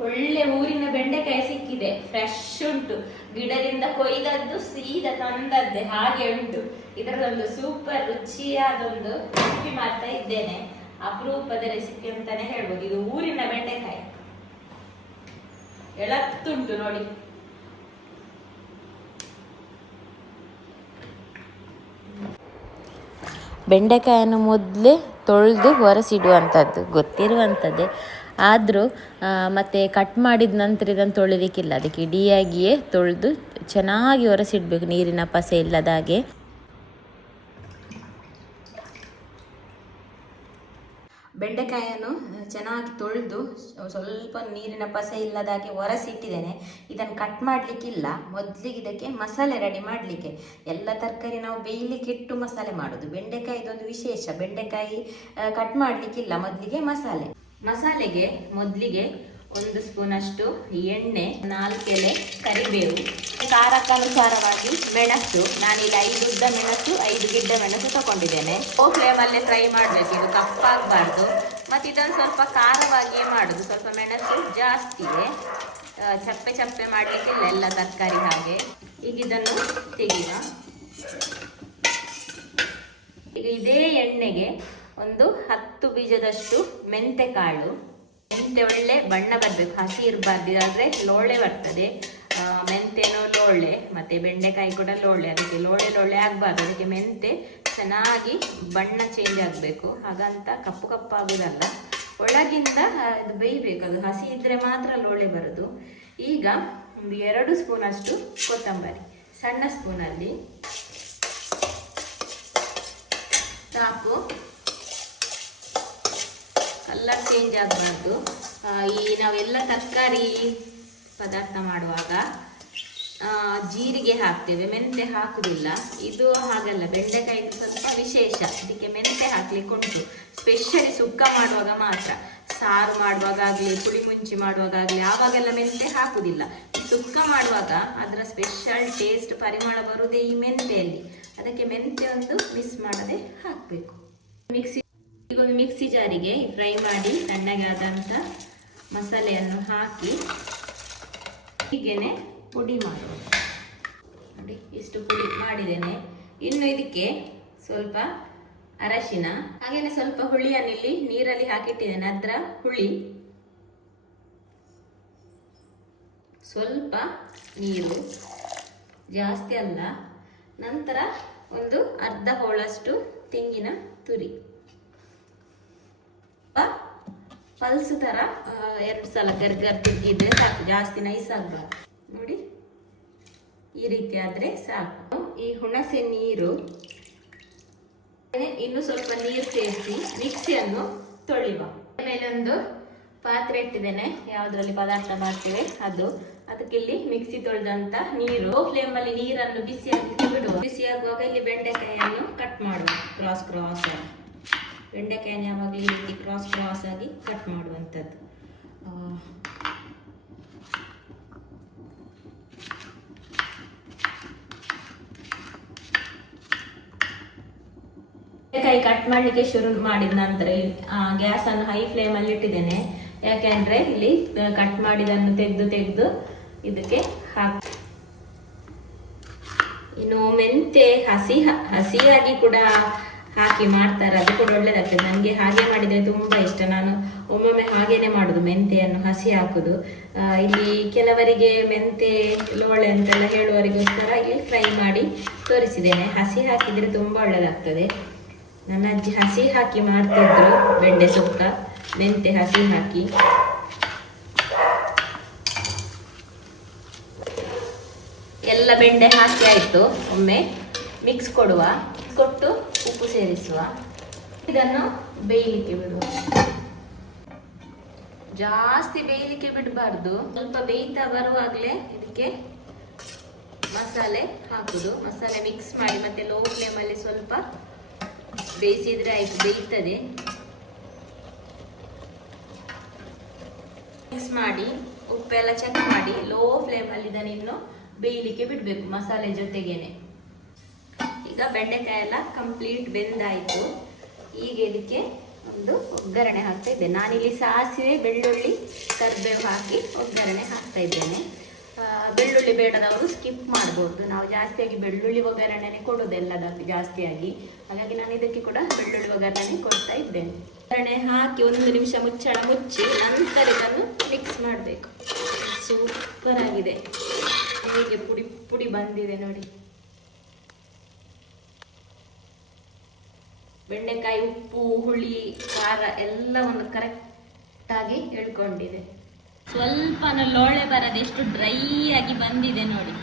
ಒಳ್ಳೆ ಊರಿನ ಬೆಂಡೆಕಾಯಿ ಸಿಕ್ಕಿದೆ. ಫ್ರೆಶ್ ಉಂಟು. ಗಿಡದಿಂದ ಕೊಯ್ದದ್ದು, ಸೀದಾ ತಂದದ್ದೆ. ಹಾಗೆ ಉಂಟು. ಇದರದೊಂದು ಸೂಪರ್ ರುಚಿಯಾದೊಂದು ರೆಸಿಪಿ ಮಾಡ್ತಾ ಇದ್ದೇನೆ. ಅಪರೂಪದ ರೆಸಿಪಿ ಅಂತಾನೆ ಹೇಳ್ಬೋದು. ಇದು ಊರಿನ ಬೆಂಡೆಕಾಯಿ. ಎಳತ್ತುಂಟು ನೋಡಿ. ಬೆಂಡೆಕಾಯನ್ನು ಮೊದಲೇ ತೊಳೆದು ಹೊರಸಿಡುವಂಥದ್ದು ಗೊತ್ತಿರುವಂಥದ್ದೇ. ಆದರೂ ಮತ್ತು ಕಟ್ ಮಾಡಿದ ನಂತರ ಇದನ್ನು ತೊಳಿಲಿಕ್ಕಿಲ್ಲ. ಅದಕ್ಕೆ ಇಡಿಯಾಗಿಯೇ ತೊಳೆದು ಚೆನ್ನಾಗಿ ಒರೆಸಿಡಬೇಕು ನೀರಿನ ಪಸೆ ಇಲ್ಲದ ಹಾಗೆ. ಬೆಂಡೆಕಾಯನ್ನು ಚೆನ್ನಾಗಿ ತೊಳೆದು ಸ್ವಲ್ಪ ನೀರಿನ ಪಸೆ ಇಲ್ಲದಾಗೆ ಒರೆಸಿಟ್ಟಿದ್ದೇನೆ. ಇದನ್ನು ಕಟ್ ಮಾಡಲಿಕ್ಕಿಲ್ಲ. ಮೊದಲಿಗೆ ಇದಕ್ಕೆ ಮಸಾಲೆ ರೆಡಿ ಮಾಡಲಿಕ್ಕೆ. ಎಲ್ಲ ತರಕಾರಿ ನಾವು ಬೇಯಲಿಕ್ಕೆ ಇಟ್ಟು ಮಸಾಲೆ ಮಾಡೋದು. ಬೆಂಡೆಕಾಯಿ ಇದೊಂದು ವಿಶೇಷ. ಬೆಂಡೆಕಾಯಿ ಕಟ್ ಮಾಡಲಿಕ್ಕಿಲ್ಲ ಮೊದಲಿಗೆ ಮಸಾಲೆ. ಮಸಾಲೆಗೆ ಮೊದಲಿಗೆ ಒಂದು ಸ್ಪೂನ್ ಅಷ್ಟು ಎಣ್ಣೆ, ನಾಲ್ಕು ಎಲೆ, ಕರಿಬೇವು. ಖಾರಕ್ಕನುಸಾರವಾಗಿ ಮೆಣಸು. ನಾನಿಲ್ಲಿ ಐದು ಉದ್ದ ಮೆಣಸು, ಐದು ಗಿಡ್ಡ ಮೆಣಸು ತಗೊಂಡಿದ್ದೇನೆ. ಓ ಫ್ಲೇಮಲ್ಲೇ ಫ್ರೈ ಮಾಡಬೇಕು. ಇದು ಕಪ್ಪಾಗಬಾರ್ದು. ಮತ್ತು ಇದನ್ನು ಸ್ವಲ್ಪ ಖಾರವಾಗಿಯೇ ಮಾಡೋದು. ಸ್ವಲ್ಪ ಮೆಣಸು ಜಾಸ್ತಿಯೇ. ಇದೆ ಚಪ್ಪೆ ಚಪ್ಪೆ ಮಾಡಲಿಕ್ಕಿಲ್ಲ ಎಲ್ಲ ತರಕಾರಿ ಹಾಗೆ. ಈಗ ಇದನ್ನು ತೆಗೆಯುವ ಈಗ ಇದೇ ಎಣ್ಣೆಗೆ ಒಂದು ಹತ್ತು ಬೀಜದಷ್ಟು ಮೆಂತೆ ಕಾಳು ಮೆಂತೆ ಒಳ್ಳೆ ಬಣ್ಣ ಬರಬೇಕು, ಹಸಿ ಇರಬಾರ್ದು. ಇದಾದ್ರೆ ಲೋಳೆ ಬರ್ತದೆ. ಮೆಂತೆನೋ ಲೋಳೆ, ಮತ್ತೆ ಬೆಂಡೆಕಾಯಿ ಕೂಡ ಲೋಳೆ. ಅದಕ್ಕೆ ಲೋಳೆ ಲೋಳೆ ಆಗಬಾರ್ದು. ಅದಕ್ಕೆ ಮೆಂತೆ ಚೆನ್ನಾಗಿ ಬಣ್ಣ ಚೇಂಜ್ ಆಗಬೇಕು. ಹಾಗಂತ ಕಪ್ಪು ಕಪ್ಪು ಆಗೋದಲ್ಲ ಒಳಗಿಂದ ಅದು ಬೇಯಬೇಕು. ಅದು ಹಸಿ ಇದ್ರೆ ಮಾತ್ರ ಲೋಳೆ ಬರೋದು. ಈಗ ಒಂದು ಎರಡು ಸ್ಪೂನ್ ಅಷ್ಟು ಕೊತ್ತಂಬರಿ. ಸಣ್ಣ ಸ್ಪೂನಲ್ಲಿ ಸಾಕು ಕಲರ್ ಚೇಂಜ್ ಆಗಬಾರ್ದು. ಈ ನಾವೆಲ್ಲ ತರಕಾರಿ ಪದಾರ್ಥ ಮಾಡುವಾಗ ಜೀರಿಗೆ ಹಾಕ್ತೇವೆ ಮೆಂತೆ ಹಾಕುವುದಿಲ್ಲ. ಇದು ಹಾಗಲ್ಲ ಬೆಂಡೆಕಾಯಿ ಸ್ವಲ್ಪ ವಿಶೇಷ. ಅದಕ್ಕೆ ಮೆಂತೆ ಹಾಕ್ಲಿಕ್ಕೆ ಉಂಟು. ಸ್ಪೆಷಲಿ ಸುಕ್ಕ ಮಾಡುವಾಗ ಮಾತ್ರ. ಸಾರು ಮಾಡುವಾಗ ಆಗಲಿ ಪುಳಿ ಮುಂಚಿ ಮಾಡುವಾಗ ಆವಾಗೆಲ್ಲ ಮೆಂತೆ ಹಾಕುವುದಿಲ್ಲ. ಸುಕ್ಕ ಮಾಡುವಾಗ ಅದರ ಸ್ಪೆಷಲ್ ಟೇಸ್ಟ್ ಪರಿಮಳ ಬರುವುದೇ ಈ ಮೆಂತೆಯಲ್ಲಿ ಅದಕ್ಕೆ ಮೆಂತೆ ಒಂದು ಮಿಸ್ ಮಾಡದೆ ಹಾಕಬೇಕು. ಮಿಕ್ಸಿ ಈಗ ಒಂದು ಮಿಕ್ಸಿ ಜಾರಿಗೆ ಫ್ರೈ ಮಾಡಿ ತಣ್ಣಗೆ ಆದಂಥ ಮಸಾಲೆಯನ್ನು ಹಾಕಿ ಹೀಗೇನೆ ಪುಡಿ ಮಾಡುವ ನೋಡಿ, ಇಷ್ಟು ಪುಡಿ ಮಾಡಿದ್ದೇನೆ. ಇನ್ನು ಇದಕ್ಕೆ ಸ್ವಲ್ಪ ಅರಶಿನ ಹಾಗೆಯೇ ಸ್ವಲ್ಪ ಹುಳಿಯನ್ನು ಇಲ್ಲಿ ನೀರಲ್ಲಿ ಹಾಕಿಟ್ಟಿದ್ದೇನೆ. ಅದರ ಹುಳಿ, ಸ್ವಲ್ಪ ನೀರು, ಜಾಸ್ತಿ ಅಲ್ಲ, ನಂತರ ಒಂದು ಅರ್ಧ ಹೋಳಷ್ಟು ತೆಂಗಿನ ತುರಿ. ಪಲ್ಸ್ ಥರ ಎರಡು ಸಲ ಗರ್ಗರ್ ತಿರುಗಿದ್ರೆ ಸಾಕು. ಜಾಸ್ತಿ ನೈಸ್ ಆಗಬಾರ್ದು. ನೋಡಿ, ಈ ರೀತಿ ಆದರೆ ಸಾಕು. ಈ ಹುಣಸೆ ನೀರು, ಇನ್ನು ಸ್ವಲ್ಪ ನೀರು ಸೇರಿಸಿ ಮಿಕ್ಸಿಯನ್ನು ತೊಳಿವ ಮೇಲೆ ಒಂದು ಪಾತ್ರೆ ಇಟ್ಟಿದ್ದೇನೆ. ಯಾವುದರಲ್ಲಿ ಪದಾರ್ಥ ಮಾಡ್ತೇವೆ, ಅದು. ಅದಕ್ಕೆ ಇಲ್ಲಿ ಮಿಕ್ಸಿ ತೊಳೆದಂತ ನೀರು. ಫ್ಲೇಮಲ್ಲಿ ನೀರನ್ನು ಬಿಸಿ ಬಿಡುವ. ಬಿಸಿ ಆಗುವಾಗ ಇಲ್ಲಿ ಬೆಂಡೆಕಾಯಿಯನ್ನು ಕಟ್ ಮಾಡುವ. ಕ್ರಾಸ್ ಕ್ರಾಸ್ ಬೆಂಡೆಕಾಯಿನ ಯಾವಾಗ ಈ ರೀತಿ ಕ್ರಾಸ್ ಕ್ರಾಸ್ ಆಗಿ ಕಟ್ ಮಾಡುವಂಥದ್ದು. ಕಾಯಿ ಕಟ್ ಮಾಡಲಿಕ್ಕೆ ಶುರು ಮಾಡಿದ ನಂತರ ಗ್ಯಾಸ್ ಅನ್ನು ಹೈ ಫ್ಲೇಮ್ ಅಲ್ಲಿ ಇಟ್ಟಿದ್ದೇನೆ. ಯಾಕೆಂದ್ರೆ ಇಲ್ಲಿ ಕಟ್ ಮಾಡಿದನ್ನು ತೆಗೆದು ತೆಗೆದು ಇದಕ್ಕೆ ಹಾಕಿ, ಇನ್ನು ಮೆಂತೆ ಹಸಿ, ಹಸಿಯಾಗಿ ಕೂಡ ಹಾಕಿ ಮಾಡ್ತಾರೆ, ಅದು ಕೂಡ ಒಳ್ಳೇದಾಗ್ತದೆ. ನನಗೆ ಹಾಗೆ ಮಾಡಿದರೆ ತುಂಬ ಇಷ್ಟ. ನಾನು ಒಮ್ಮೊಮ್ಮೆ ಹಾಗೇನೆ ಮಾಡುದು, ಮೆಂತೆಯನ್ನು ಹಸಿ ಹಾಕುದು. ಇಲ್ಲಿ ಕೆಲವರಿಗೆ ಮೆಂತೆ, ಲೋಳೆ ಅಂತೆಲ್ಲ ಹೇಳುವವರಿಗೋಸ್ಕರ ಇಲ್ಲಿ ಫ್ರೈ ಮಾಡಿ ತೋರಿಸಿದ್ದೇನೆ. ಹಸಿ ಹಾಕಿದ್ರೆ ತುಂಬಾ ಒಳ್ಳೇದಾಗ್ತದೆ. ನನ್ನ ಅಜ್ಜಿ ಹಸಿ ಹಾಕಿ ಮಾಡ್ತಿದ್ರು, ಬೆಂಡೆ ಸುಕ್ಕ, ಮೆಂತೆ ಹಸಿ ಹಾಕಿ. ಎಲ್ಲ ಬೆಂಡೆ ಹಾಕಿ ಆಯಿತು. ಒಮ್ಮೆ ಮಿಕ್ಸ್ ಕೊಡುವ. ಕೊಟ್ಟು ಸೇರಿಸುವ. ಇದನ್ನು ಬೇಯಲಿಕ್ಕೆ ಬಿಡುವ ಜಾಸ್ತಿ ಬೇಯಲಿಕ್ಕೆ ಬಿಡಬಾರ್ದು. ಸ್ವಲ್ಪ ಬೇಯ್ತಾ ಬರುವಾಗಲೇ ಇದಕ್ಕೆ ಮಸಾಲೆ ಹಾಕುದು. ಮಸಾಲೆ ಮಿಕ್ಸ್ ಮಾಡಿ ಮತ್ತೆ ಲೋ ಫ್ಲೇಮಲ್ಲಿ ಸ್ವಲ್ಪ ಬೇಯಿಸಿದ್ರೆ ಆಯ್ತು, ಬೇಯ್ತದೆ. ಮಿಕ್ಸ್ ಮಾಡಿ, ಉಪ್ಪೆಲ್ಲ ಚೆಕ್ ಮಾಡಿ ಲೋ ಫ್ಲೇಮಲ್ಲಿ ಇದನ್ನು ಇನ್ನು ಬೇಯಲಿಕ್ಕೆ ಬಿಡಬೇಕು ಮಸಾಲೆ ಜೊತೆಗೇನೆ. ಈಗ ಬೆಂಡೆಕಾಯಿ ಎಲ್ಲ ಕಂಪ್ಲೀಟ್ ಬೆಂದಾಯಿತು. ಈಗ ಇದಕ್ಕೆ ಒಂದು ಒಗ್ಗರಣೆ ಹಾಕ್ತಾ ಇದ್ದೇನೆ. ನಾನಿಲ್ಲಿ ಸಾಸಿವೆ, ಬೆಳ್ಳುಳ್ಳಿ, ಕರಿಬೇವು ಹಾಕಿ ಒಗ್ಗರಣೆ ಹಾಕ್ತಾ ಇದ್ದೇನೆ. ಬೆಳ್ಳುಳ್ಳಿ ಬೇಡದವರು ಸ್ಕಿಪ್ ಮಾಡ್ಬೋದು. ನಾವು ಜಾಸ್ತಿಯಾಗಿ ಬೆಳ್ಳುಳ್ಳಿ ಒಗ್ಗರಣೆನೆ ಕೊಡೋದೆಲ್ಲದಕ್ಕೆ ಜಾಸ್ತಿಯಾಗಿ. ಹಾಗಾಗಿ ನಾನು ಇದಕ್ಕೆ ಕೂಡ ಬೆಳ್ಳುಳ್ಳಿ ಒಗ್ಗರಣೆ ಕೊಡ್ತಾ ಇದ್ದೇನೆ. ಒಗ್ಗರಣೆ ಹಾಕಿ ಒಂದು ನಿಮಿಷ ಮುಚ್ಚಳ ಮುಚ್ಚಿ ನಂತರ ಇದನ್ನು ಮಿಕ್ಸ್ ಮಾಡಬೇಕು. ಸೂಪರ್ ಆಗಿದೆ ಹೇಗೆ ಪುಡಿ ಪುಡಿ ಬಂದಿದೆ ನೋಡಿ. ಬೆಂಡೆಕಾಯಿ, ಉಪ್ಪು, ಹುಳಿ, ಖಾರ ಎಲ್ಲ ಒಂದು ಕರೆಕ್ಟಾಗಿ ಎಳ್ಕೊಂಡಿದೆ ಸ್ವಲ್ಪ ಲೋಳೆ ಬರದೆ ಎಷ್ಟು ಡ್ರೈ ಆಗಿ ಬಂದಿದೆ ನೋಡಿ.